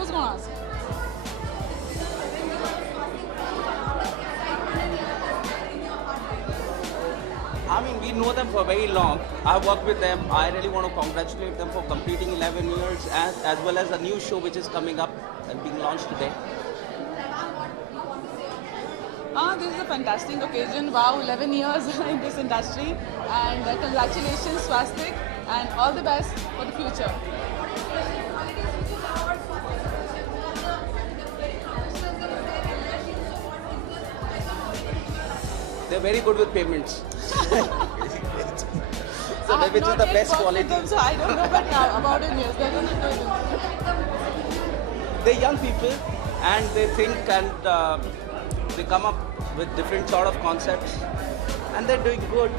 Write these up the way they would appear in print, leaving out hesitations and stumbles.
Who's gonna ask? I mean, we know them for very long. I've worked with them. I really want to congratulate them for completing 11 years as well as a new show which is coming up and being launched today. This is a fantastic occasion. Wow, 11 years in this industry. And congratulations, Swastik, and all the best for the future. They're very good with payments. So I have which is not the yet best worked quality. with them, so I don't know, but yeah, about it, yes, they're gonna do it. They're young people and they think and they come up with different sort of concepts and they're doing good.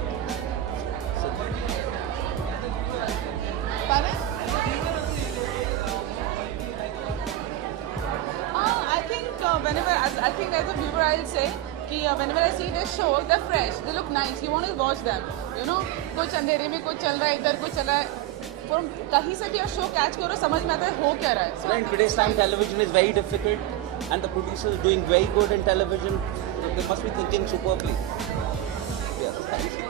Pardon? I think as a viewer I'll say कि whenever I see this show, they're fresh, they look nice, you want to watch them, you know, कुछ अंधेरे में कुछ चल रहा है, इधर कुछ चल रहा है, from कहीं से भी आप show catch करो, समझ में आता है हो क्या रहा है. So in today's time, television is very difficult and the producer is doing very good in television. So they must be thinking superbly. Yes, thank you.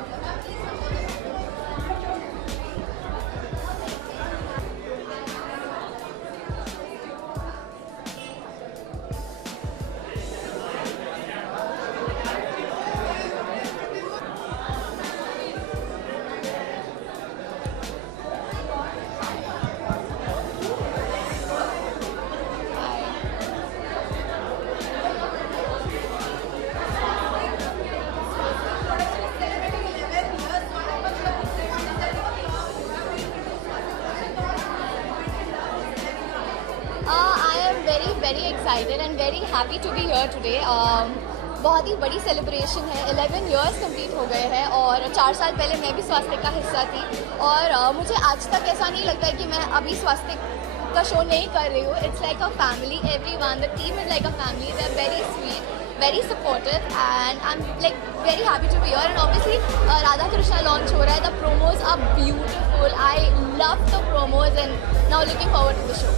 very excited and very happy to be here today. बहुत ही बड़ी celebration है. 11 years complete हो गए हैं और 4 साल पहले मैं भी स्वास्तिक का हिस्सा थी और मुझे आज तक ऐसा नहीं लगता है कि मैं अभी स्वास्तिक का शो नहीं कर रही हूँ. It's like a family. Everyone, the team is like a family. They are very sweet, very supportive, and I'm like very happy to be here. And obviously Radha Krishna launch हो रहा है. The promos are beautiful. I love the promos and now looking forward to the show.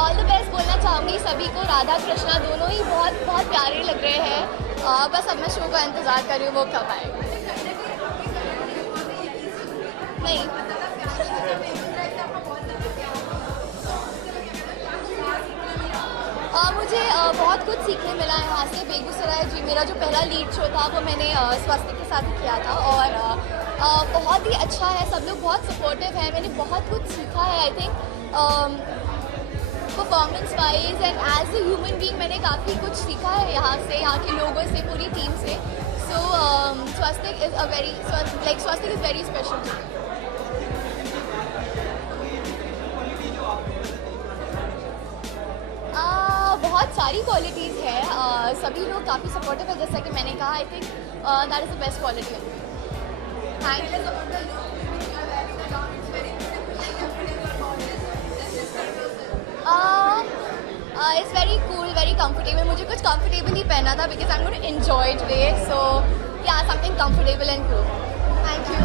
All the best बोलना चाहूँगी सभी को. राधा कृष्णा दोनों ही बहुत बहुत प्यारे लग रहे हैं. बस अब मैं शो का इंतज़ार कर रही हूँ वो कब आए. नहीं मुझे बहुत कुछ सीखने मिला है यहाँ से. बेगूसराय जी मेरा जो पहला लीड शो था वो मैंने स्वास्तिक के साथ किया था और बहुत ही अच्छा है. सब लोग बहुत सपोर्टिव है. मैंने बहुत कुछ सीखा है. I think performance wise and as a human being मैंने काफ़ी कुछ सीखा है यहाँ से, यहाँ के लोगों से, पूरी टीम से. So Swastik is a very like Swastik is very special to me. बहुत सारी क्वालिटीज़ है. सभी लोग काफ़ी सपोर्टिव है. जैसा कि मैंने कहा, I think that is the best quality. Thank you. It's very cool, very comfortable. मुझे कुछ कंफर्टेबल ही पहना था because I am going to enjoy today. So yeah something comfortable and cool. Thank you.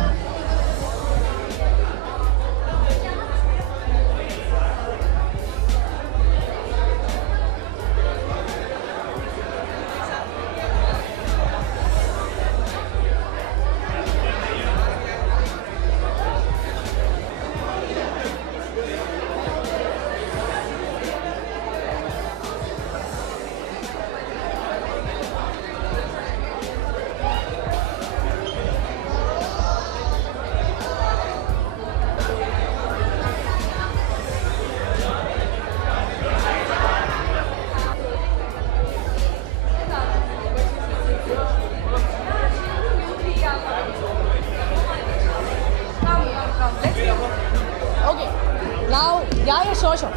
Sure.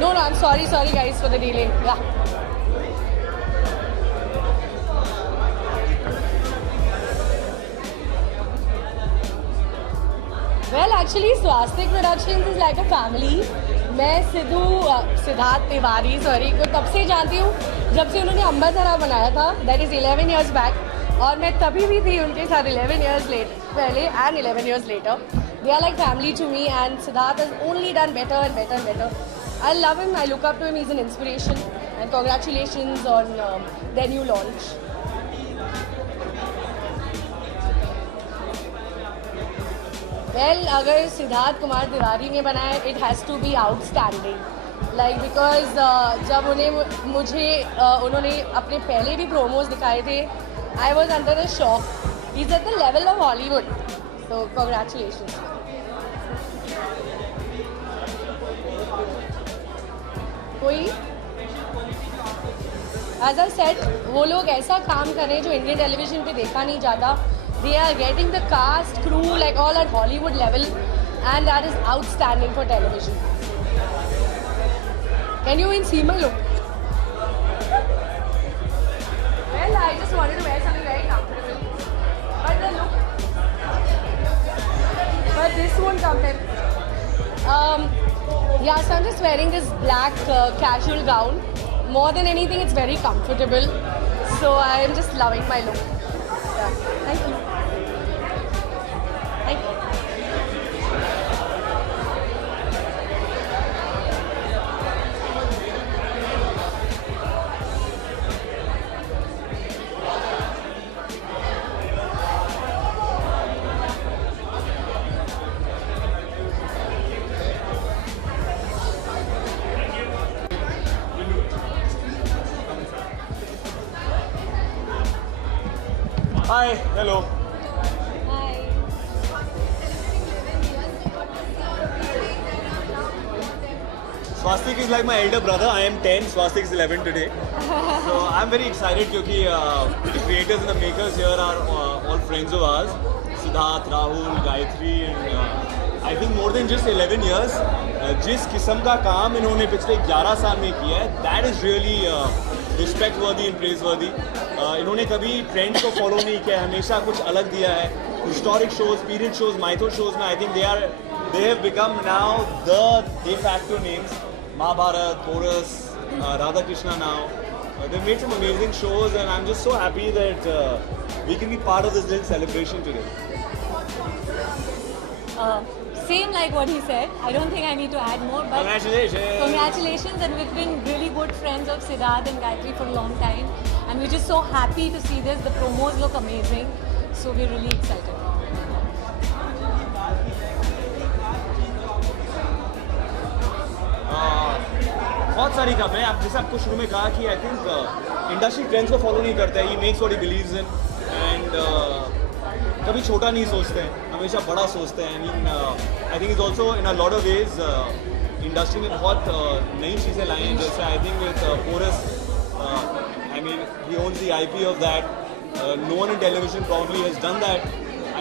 No, I'm sorry guys for the delay. Yeah. Well, actually, Swastik Productions is like a family. मैं सिद्धार्थ तिवारी को तब से जानती हूँ जब से उन्होंने अंबाधरा बनाया था. That is 11 years back. और मैं तभी भी थी उनके साथ 11 years पहले and 11 years later. They are like family to me, and Siddharth has only done better and better and better. I love him, I look up to him, he's an inspiration, and congratulations on their new launch. Well, अगर सिद्धार्थ कुमार तिवारी ने बनाया, it has to be outstanding. Like because जब उन्होंने अपने पहले भी promos दिखाए थे, I was under a shock. He's at the level of Hollywood. So congratulations. कोई As I said, वो लोग ऐसा काम कर रहे हैं जो इंडियन टेलीविजन पे देखा नहीं जाता. They are getting the cast, crew, like all at Hollywood level, and that is outstanding for television. Can you even see my look? Well, I just wanted to wear something very comfortable. But the look, but this won't come in. Yeah, so I'm just wearing this black casual gown. More than anything, it's very comfortable. So I'm just loving my look. Yeah. Thank you. Thank you. Hi, hello. Hi. Swastik is like my elder brother. I am 10, Swastik is 11 today. So I'm very excited because the creators and the makers here are all friends of ours. Siddharth, Rahul, Gayatri, and I think more than just 11 years. जिस किस्म का काम इन्होंने पिछले 11 साल में किया है, that is really रिस्पेक्ट वर्दी एंड प्रेज वर्दी. इन्होंने कभी ट्रेंड को फॉलो नहीं किया, हमेशा कुछ अलग दिया है. Historic shows, period shows, mytho shows में I think they have become now the de facto names. Mahabharat, Chorus, Radha Krishna now. They've made some amazing shows, and I'm just so happy that we can be part of this little celebration today. Same like what he said. I don't think I need to add more. But congratulations, and we've been really good friends of Siddharth and Gayatri for a long time, and we're just so happy to see this. The promos look amazing, so we're really excited. बहुत सारी कम है. आप जैसे आपको शुरू में कहा कि आई थिंक इंडस्ट्री ट्रेंड्स को फॉलो नहीं करता है. He makes what he believes in, and कभी छोटा नहीं सोचते हैं, हमेशा बड़ा सोचते हैं. I think is also in a lot of ways industry में बहुत नई चीज़ें लाई हैं. जैसे I think with Chorus, I mean he owns the IP of that. No one in television probably has done that.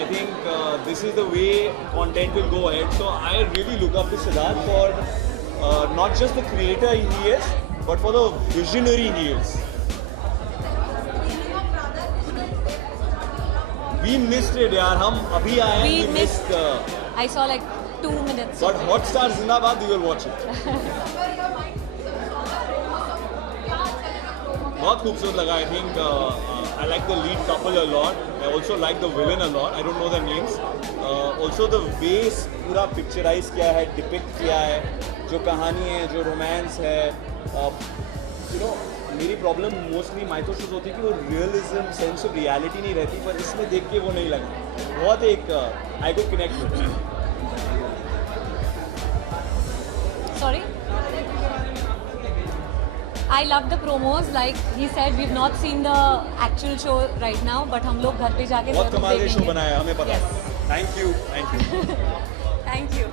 I think this is the way content will go ahead. So I really look up to Siddharth for not just the creator he is, but for the visionary he is. We missed it, yaar. हम अभी आए हैं. We missed. I saw like 2 minutes. But Hotstar Zindabad, we will watch it. बहुत खूबसूरत लगा. I think I like the lead couple a lot. I also like the villain a lot. I don't know their names. Also the way पूरा picturise किया है, depict किया है, जो कहानी है, जो रोमांस है. You know, मेरी प्रॉब्लम मोस्टली माइथो शोज होती है कि वो रियलिज्म, सेंस ऑफ रियलिटी नहीं रहती, पर इसमें देख के वो नहीं लगा. बहुत एक I could connect with. Sorry? I love the promos. Like he said, we've not seen the actual show right now, but हम लोग घर पे जाके बहुत कमाल के शो देखेंगे. बनाया, हमें पता. Thank you. Thank you.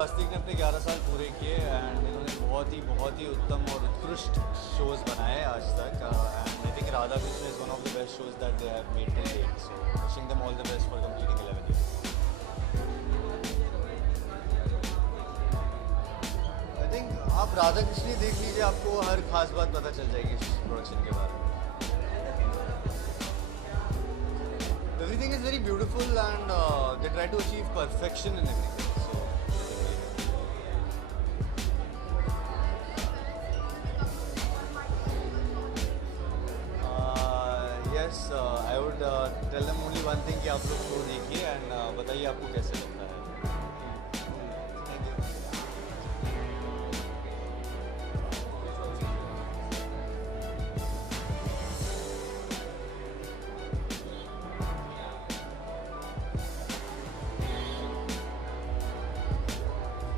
स्वस्तिक ने अपने 11 साल पूरे किए एंड इन्होंने बहुत ही उत्तम और उत्कृष्ट शोज़ बनाए आज तक. And I think Radha Krishna is one of the best shows that they have made till date. So wishing them all the best for completing 11 years. I think आप राधा कृष्ण देख लीजिए, आपको हर खास बात पता चल जाएगी इस प्रोडक्शन के बारे में. Everything is very beautiful and they try to achieve perfection in everything. yes, I would tell them only one thing कि आप लोग शो देखिए and बताइए आपको कैसे लगता है. Thank you.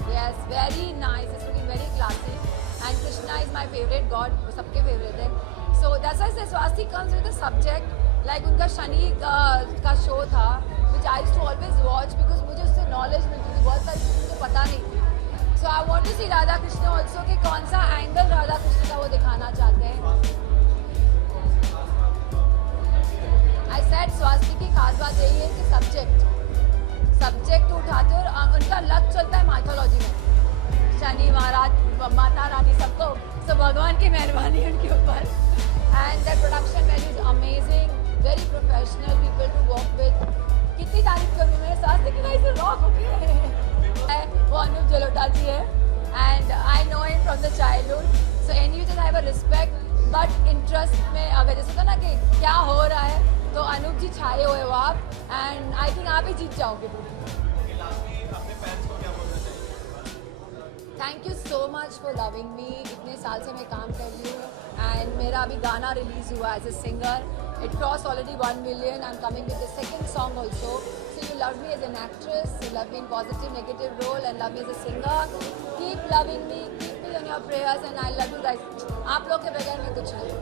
Yes, very nice. It's looking very classy. And Krishna is my favorite god. वो सबके favorite है. So that's why I say Swasti comes with a subject like उनका शनि का शो था, which I used to always watch because मुझे उससे knowledge मिलती थी. बहुत सारी चीज़ें मुझे पता नहीं थी. So I want to see Radha Krishna also कि कौन सा angle Radha Krishna का वो दिखाना चाहते हैं. I said Swasti की खास बात यही है कि सब्जेक्ट उठाते और उनका लक चलता है माइथोलॉजी में. शनि महाराज, माता रानी, सबको सब भगवान की मेहरबानी है उनके ऊपर. And the production value is amazing, very professional people to work with. कितनी तारीफ करूँ, मेरे साथ देखिए भाई से रॉक हो गए. वो अनूप जलोटा जी है and I know him from the childhood. So any I have a respect, but interest में अगर जैसे होता ना कि क्या हो रहा है, तो अनूप जी छाए हुए हो आप. एंड आई थिंक आप ही जीत जाओगे. Thank you so much for loving me. इतने साल से मैं काम कर रही हूँ एंड मेरा अभी गाना रिलीज हुआ as a singer. It cross already 1 million. I am coming with the second song also. So you love me as an actress, you love me in positive negative role and love me as a singer. Keep loving me, keep me on your prayers and I love you guys. आप लोग के बगैर मैं कुछ नहीं.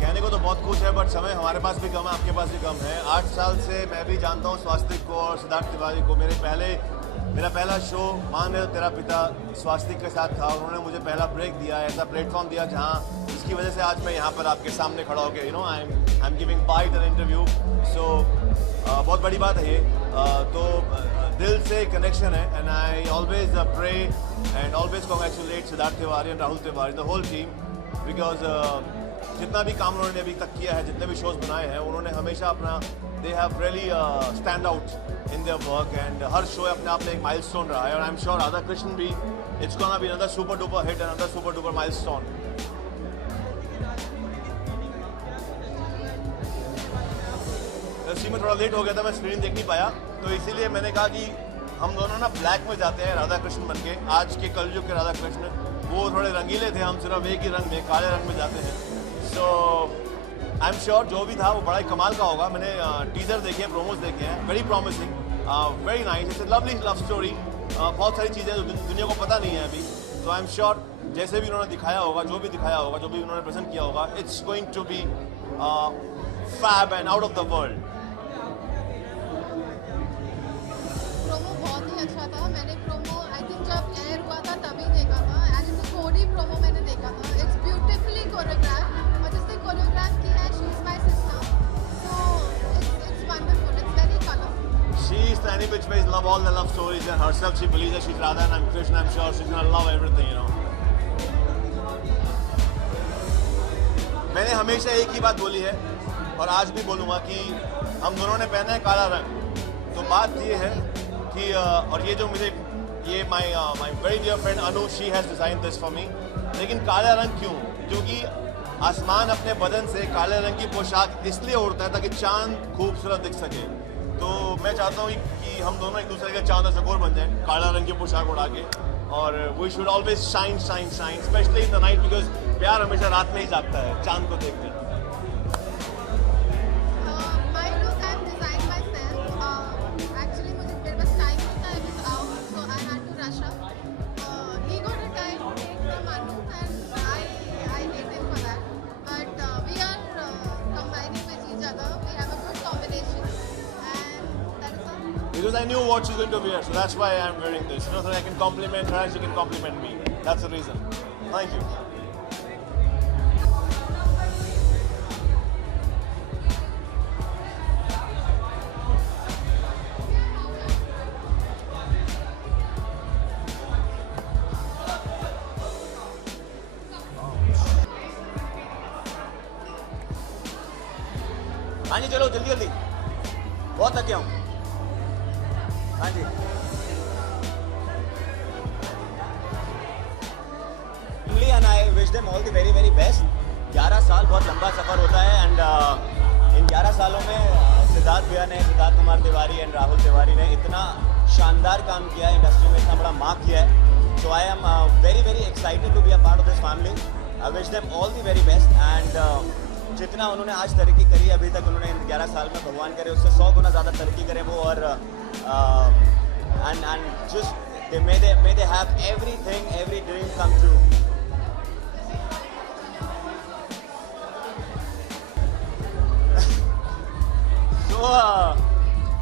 कहने को तो बहुत कुछ है, बट समय हमारे पास भी कम है, आपके पास भी कम है. 8 साल से मैं भी जानता हूँ स्वास्तिक को और सिद्धार्थ तिवारी को. मेरा पहला शो मान है तेरा पिता स्वास्तिक के साथ था. उन्होंने मुझे पहला ब्रेक दिया, ऐसा प्लेटफॉर्म दिया जहाँ जिसकी वजह से आज मैं यहाँ पर आपके सामने खड़ा होकर I am giving bite an interview. So बहुत बड़ी बात है ये. तो दिल से कनेक्शन है and I always pray and always congratulate Siddharth Tiwari and Rahul Tiwari, the whole team, because जितना भी काम उन्होंने अभी तक किया है, जितने भी शोज बनाए हैं, उन्होंने हमेशा अपना they have really stand out in their work and हर शो अपने आप में एक माइलस्टोन रहा है. और I am sure Radha Krishna भी it's gonna be another super duper hit and another super duper milestone. में थोड़ा लेट हो गया था, मैं स्क्रीन देख नहीं पाया, तो इसीलिए मैंने कहा कि हम दोनों ना ब्लैक में जाते हैं राधा कृष्ण बन के. आज के कलयुग के राधा कृष्ण वो थोड़े रंगीले थे, हम सिर्फ एक ही रंग में काले रंग में जाते हैं. सो आई एम श्योर जो भी था वो बड़ा ही कमाल का होगा. मैंने टीजर देखे, प्रोमोज देखे हैं, very promising, very nice. It's a lovely love story. बहुत सारी चीज़ें जो दुनिया को पता नहीं है अभी. तो आई एम श्योर जैसे भी उन्होंने दिखाया होगा, जो भी दिखाया होगा, जो भी उन्होंने प्रेजेंट किया होगा, it's going to be fab and out of the world. Promo बहुत ही अच्छा था. मैंने प्रोमो आई थिंक जब एयर हुआ था तभी देखा था एंड इन द कोडी प्रोमो मैंने देखा था. इट्स ब्यूटीफुली कोरियोग्राफ और जिसने कोरियोग्राफ की है she is my sister. So it's wonderful, it's very colourful. She is the any which ways love all the love stories and herself she believes that she's Radha and I'm Krishna. I'm sure she's gonna love everything, you know. मैंने हमेशा एक ही बात बोली है और आज भी बोलूँगा कि हम दोनों ने पहना है काला रंग. तो बात ये है कि और ये जो मुझे ये my very dear friend Anu, she has design this for me. लेकिन काला रंग क्यों? क्योंकि आसमान अपने बदन से काले रंग की पोशाक इसलिए उड़ता है ताकि चांद खूबसूरत दिख सके. तो मैं चाहता हूँ कि हम दोनों एक दूसरे के चांद चकोर बन जाएं काला रंग की पोशाक उड़ा के. और we should always shine shine shine, specially in the night, because प्यार हमेशा रात में ही जागता है चांद को देखकर. My look I've designed myself. Actually मुझे there was time to time is out, so I had to rush up. He got a time to take from Anu and I hate him for that. But we are combining with each other. We have a good combination and I knew what she's going to wear, so that's why I'm wearing this. So that I can compliment her and she can compliment me. That's the reason. Thank you. हाँ जी चलो जल्दी जल्दी, बहुत थक गया हूँ। हाँ जी family and I wish them all the very very best. 11 साल बहुत लंबा सफ़र होता है एंड इन 11 सालों में सिद्धार्थ कुमार तिवारी एंड राहुल तिवारी ने इतना शानदार काम किया है, इंडस्ट्री में इतना बड़ा मार्क किया है। So I am very very excited to be a part of this family. I wish them all the very best and जितना उन्होंने आज तरक्की करी अभी तक, उन्होंने इन 11 साल में भगवान करे उससे 100 गुना ज़्यादा तरक्की करें वो। और and just may they have everything, every dream come true.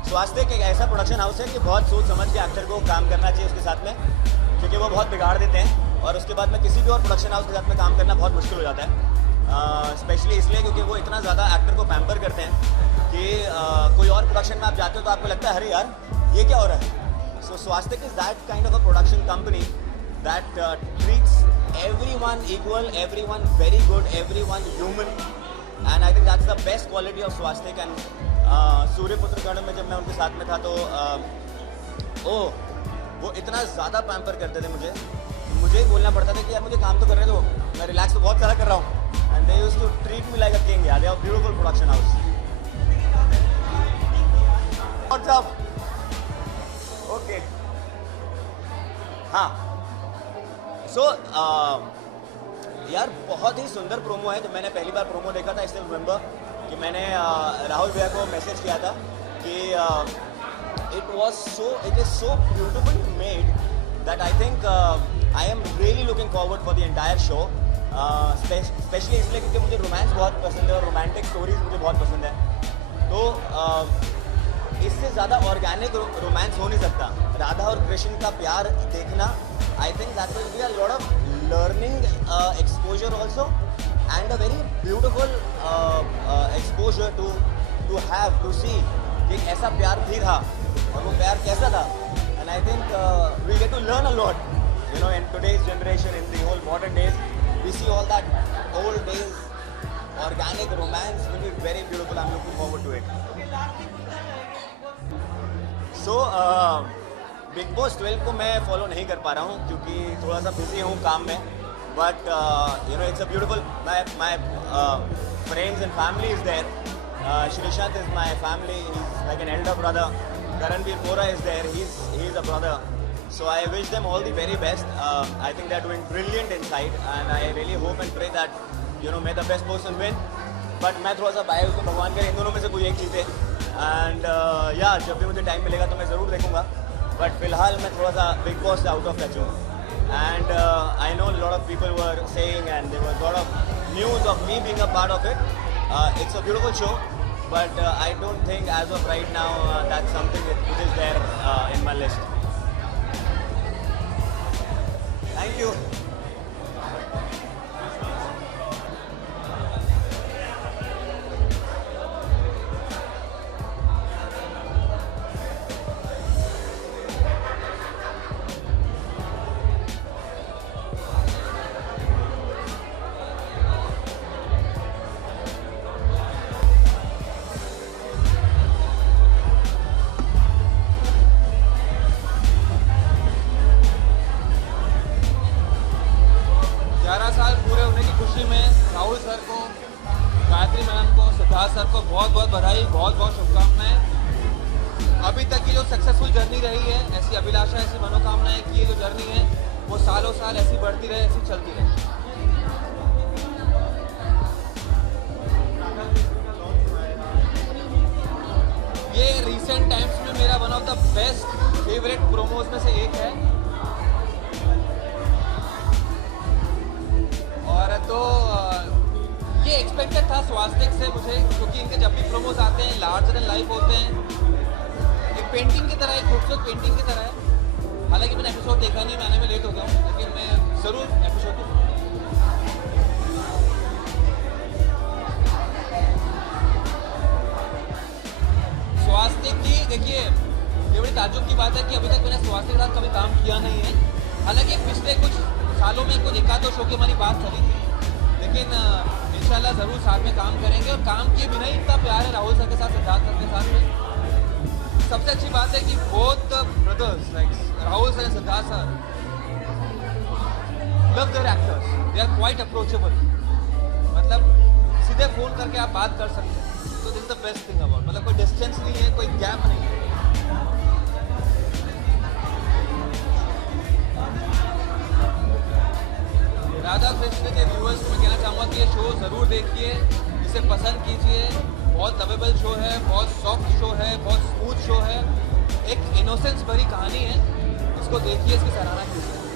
Swastik एक ऐसा प्रोडक्शन हाउस है कि बहुत सोच समझ के एक्टर को काम करना चाहिए उसके साथ में, क्योंकि वो बहुत बिगाड़ देते हैं और उसके बाद में किसी भी और प्रोडक्शन हाउस के साथ में काम करना बहुत मुश्किल हो जाता है। स्पेशली इसलिए क्योंकि वो इतना ज़्यादा एक्टर को पैम्पर करते हैं कि कोई और प्रोडक्शन में आप जाते हो तो आपको लगता है अरे यार ये क्या हो रहा है। So Swastik is that kind of a production company that treats everyone equal, everyone very good, everyone human, and I think that's the best quality of Swastik. And सूर्यपुत्र गण में जब मैं उनके साथ में था तो वो इतना ज़्यादा पैम्पर करते थे मुझे ही बोलना पड़ता था कि यार मुझे काम तो करने दो, मैं रिलैक्स तो बहुत सारा कर रहा हूँ। And they used to treat me like a king. यार they are beautiful production house. What's up? Okay हाँ सो यार बहुत ही सुंदर प्रोमो है। जब मैंने पहली बार प्रोमो देखा था, इससे रिमेंबर कि मैंने राहुल भैया को मैसेज किया था कि it is so beautiful made that I think I am really looking forward for the entire show. Specially इसलिए क्योंकि मुझे रोमांस बहुत पसंद है और रोमांटिक स्टोरीज मुझे बहुत पसंद है। तो इससे ज़्यादा ऑर्गेनिक रोमांस हो नहीं सकता। राधा और कृष्ण का प्यार देखना, I think that will be a lot of learning exposure also, and a very beautiful exposure to have to see कि ऐसा प्यार भी था और वो प्यार कैसा था। And I think we get to learn a lot, you know, in today's generation, in the whole modern days, we see all that old days organic romance will be very beautiful. I'm looking forward to it. So big boss 12 को मैं follow नहीं कर पा रहा हूँ क्योंकि थोड़ा सा बिजी हूँ काम में, but you know it's a beautiful my friends and family is there. Sreesanth is my family, he is like an elder brother. Karanveer Bora is there, he is a brother. So I wish them all the very best. I think they're doing brilliant inside, and I really hope and pray that you know may the best person win. But मैं थोड़ा सा बायस हूँ, भगवान करे इन दोनों में से कोई एक जीते। एंड या जब भी मुझे टाइम मिलेगा तो मैं ज़रूर देखूँगा, बट फिलहाल मैं थोड़ा सा बिग बॉस से आउट ऑफ टच हूँ। And I know lot of people were saying and there were lot of news of me being a part of it. It's a beautiful show, but I don't think as of right now that's something that is there in my list. Thank you. Sir को बहुत बहुत बधाई, बहुत बहुत शुभकामनाएं। अभी तक की जो सक्सेसफुल जर्नी रही है, ऐसी अभिलाषा, ऐसी मनोकामना है कि ये जो जर्नी है वो सालों साल ऐसी बढ़ती रहे, ऐसी चलती रहे। ये रिसेंट टाइम्स में मेरा one of the best favourite promos में से एक है। और तो ये एक्सपेक्टेड था स्वास्तिक से मुझे, क्योंकि इनके जब भी प्रोमोज आते हैं लार्जर देन लाइफ होते हैं, एक पेंटिंग की तरह है, खूबसूरत पेंटिंग की तरह है। हालांकि मैंने एपिसोड देखा नहीं, मैं आने में लेट हो गया हूँ, लेकिन मैं ज़रूर एपिसोड देखूँगा। स्वास्तिक की देखिए, ये बड़ी ताज्जुब की बात है कि अभी तक मैंने स्वास्तिक के साथ कभी काम किया नहीं है। हालांकि पिछले कुछ सालों में कुछ एकाध दो शो की हमारी बात चली थी, लेकिन इंशाल्लाह ज़रूर साथ में काम करेंगे। और काम किए बिना ही इतना प्यार है राहुल सर के साथ, सिद्धार्थ सर के साथ में। सबसे अच्छी बात है कि both brothers like Rahul sir and Siddharth sir love their actors, they are quite approachable. मतलब सीधे फ़ोन करके आप बात कर सकते हैं, तो this is the best thing about, मतलब कोई डिस्टेंस नहीं है, कोई गैप नहीं है। राधा कृष्ण के व्यूअर्स को मैं कहना चाहूँगा कि ये शो ज़रूर देखिए, इसे पसंद कीजिए। बहुत लवेबल शो है, बहुत सॉफ्ट शो है, बहुत स्मूथ शो है, एक इनोसेंस भरी कहानी है। इसको देखिए, इसकी सराहना कीजिए।